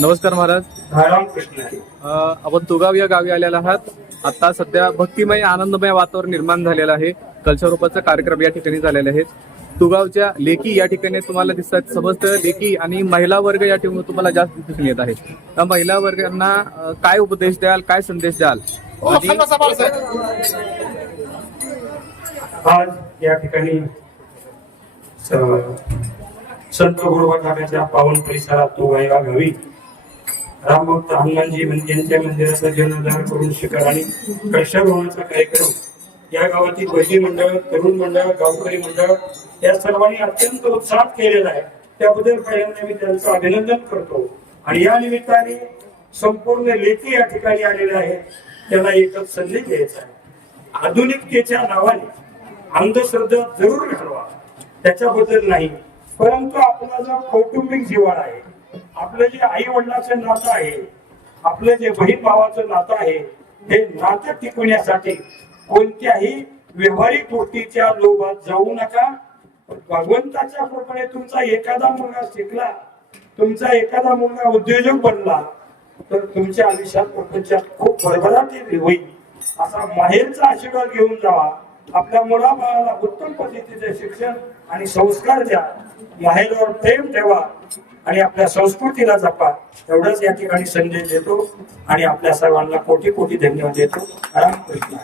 नमस्कार महाराज. आपण तुगाव या गावी आलेला आहात. आता सध्या भक्तिमय आनंदमय वातावरण निर्माण झालेलं आहे. कलशारोपाचा कार्यक्रम या ठिकाणी झालेले आहेत तुगावच्या लेकी या ठिकाणी तुम्हाला दिसतात. समस्त लेकी आणि महिला वर्ग या ठिकाणी तुम्हाला जास्त दिसून येत आहे. त्या महिला वर्गांना काय उपदेश द्याल? काय संदेश द्याल? आज या ठिकाणी संत ठाण्याच्या पावन परिसरात तो घावी रामभक्त हनुमानजी म्हणजे यांच्या मंदिराचा जीर्णोद्धार करून शिखर आणि कळशारोहणाचा कार्यक्रम. या गावातील बहिणी मंडळ तरुण मंडळ गावकरी मंडळ या सर्वांनी अत्यंत उत्साहात केलेला आहे. त्याबद्दल पहिल्यांदा मी त्यांचं अभिनंदन करतो. आणि या निमित्ताने संपूर्ण लेखी या ठिकाणी आलेले आहेत. त्यांना एकच संधी द्यायचा आहे. आधुनिकतेच्या नावाने अंधश्रद्धा जरूर घालवा. त्याच्याबद्दल नाही परंतु आपला जो कौटुंबिक जिव्हाळा आहे आपलं जे आई वडिलाचं नातं आहे आपलं जे बहीण भावाचं नातं आहे हे नातं टिकवण्यासाठी कोणत्याही व्यवहारिक गोष्टीच्या लोभात जाऊ नका. भगवंताच्या कृपेने तुमचा एखादा मुलगा शिकला तुमचा एखादा मुलगा उद्योजक बनला तर तुमच्या आयुष्यात प्रपंचात खूप भरभराटी होईल. असा माहेरचा आशीर्वाद घेऊन जावा. आपल्या मुलाबाळाला उत्तम पद्धतीचे शिक्षण आणि संस्कार द्या. माहेरवर प्रेम ठेवा. आणि आपल्या संस्कृतीला जपा. एवढंच या ठिकाणी संदेश देतो आणि आपल्या सर्वांना कोटी कोटी धन्यवाद देतो. रामकृष्ण.